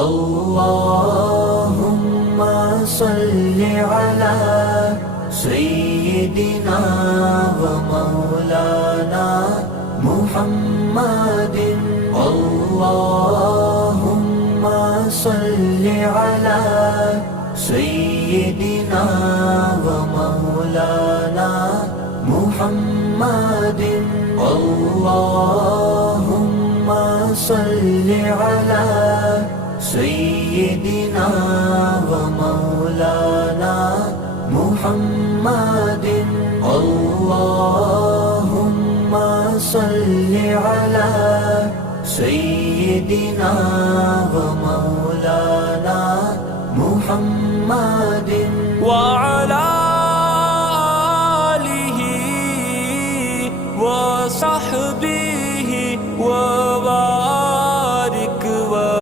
अल्लाहुम्मा सल्लि अला सय्यिदिना व मौलाना मुहम्मदिन। अल्लाहुम्मा सल्लि अला सय्यिदिना व मौलाना मुहम्मदिन। अल्लाहुम्मा सल्लि अला सय्यिदिना व मौलाना मुहम्मदिन। अल्लाहुम्मा सल्लि अला सय्यिदिना